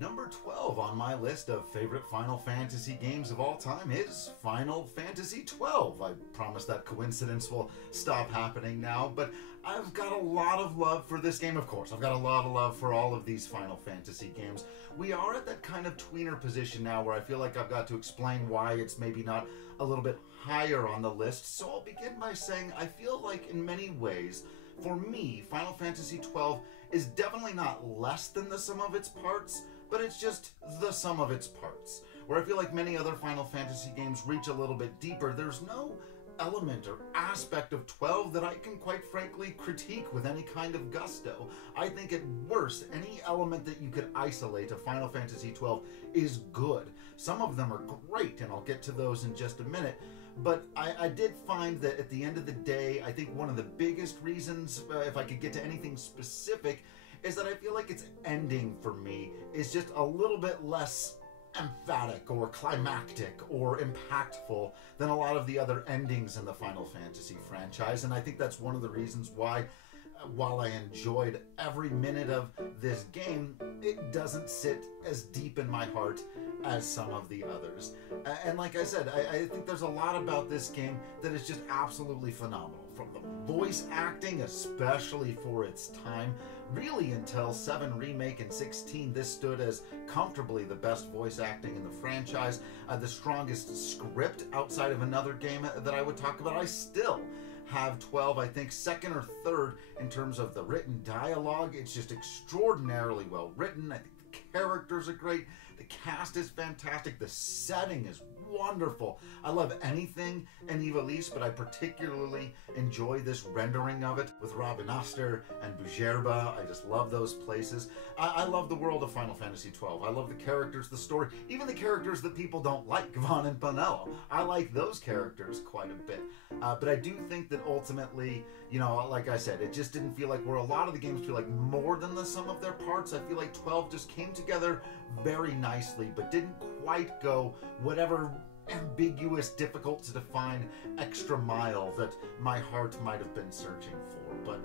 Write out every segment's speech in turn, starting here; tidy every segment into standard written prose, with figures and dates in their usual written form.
Number 12 on my list of favorite Final Fantasy games of all time is Final Fantasy XII. I promise that coincidence will stop happening now, but I've got a lot of love for this game, of course. I've got a lot of love for all of these Final Fantasy games. We are at that kind of tweener position now where I feel like I've got to explain why it's maybe not a little bit higher on the list, so I'll begin by saying I feel like in many ways, for me, Final Fantasy XII is definitely not less than the sum of its parts, but it's just the sum of its parts. Where I feel like many other Final Fantasy games reach a little bit deeper, there's no element or aspect of 12 that I can quite frankly critique with any kind of gusto. I think at worst, any element that you could isolate of Final Fantasy XII is good. Some of them are great, and I'll get to those in just a minute. But I did find that at the end of the day, I think one of the biggest reasons, if I could get to anything specific, is that I feel like its ending for me is just a little bit less emphatic or climactic or impactful than a lot of the other endings in the Final Fantasy franchise. And I think that's one of the reasons why, while I enjoyed every minute of this game, it doesn't sit as deep in my heart as some of the others. And like I said, I think there's a lot about this game that is just absolutely phenomenal. From the voice acting, especially for its time, really until 7 Remake and 16, this stood as comfortably the best voice acting in the franchise, the strongest script outside of another game that I would talk about. I still have 12, I think, second or third in terms of the written dialogue. It's just extraordinarily well written. I think the characters are great. The cast is fantastic. The setting is wonderful. I love anything in Ivalice, but I particularly enjoy this rendering of it with Rabanastre and Bujerba. I just love those places. I love the world of Final Fantasy XII. I love the characters, the story, even the characters that people don't like, Vaughn and Bonello. I like those characters quite a bit. But I do think that ultimately, you know, like I said, it just didn't feel like where a lot of the games feel like more than the sum of their parts. I feel like 12 just came together very nicely, but didn't quite go whatever ambiguous, difficult to define extra mile that my heart might have been searching for. But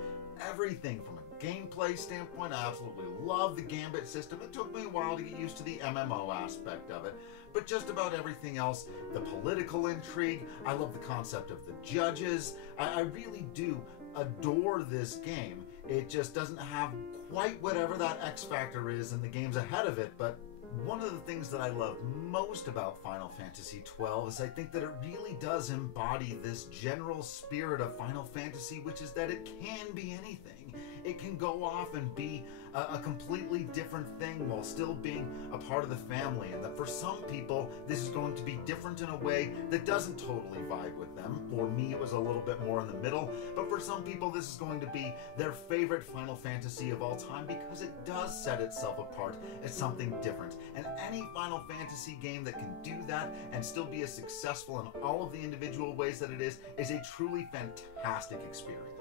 everything from a gameplay standpoint, I absolutely love the gambit system. It took me a while to get used to the MMO aspect of it, but just about everything else, the political intrigue, I love the concept of the judges. I really do adore this game. It just doesn't have quite whatever that X factor is in the games ahead of it, but one of the things that I love most about Final Fantasy XII is I think that it really does embody this general spirit of Final Fantasy, which is that it can be anything. It can go off and be a completely different thing while still being a part of the family, and that for some people this is going to be different in a way that doesn't totally vibe with them. For me, it was a little bit more in the middle, but for some people this is going to be their favorite Final Fantasy of all time because it does set itself apart as something different. And any Final Fantasy game that can do that and still be as successful in all of the individual ways that it is a truly fantastic experience.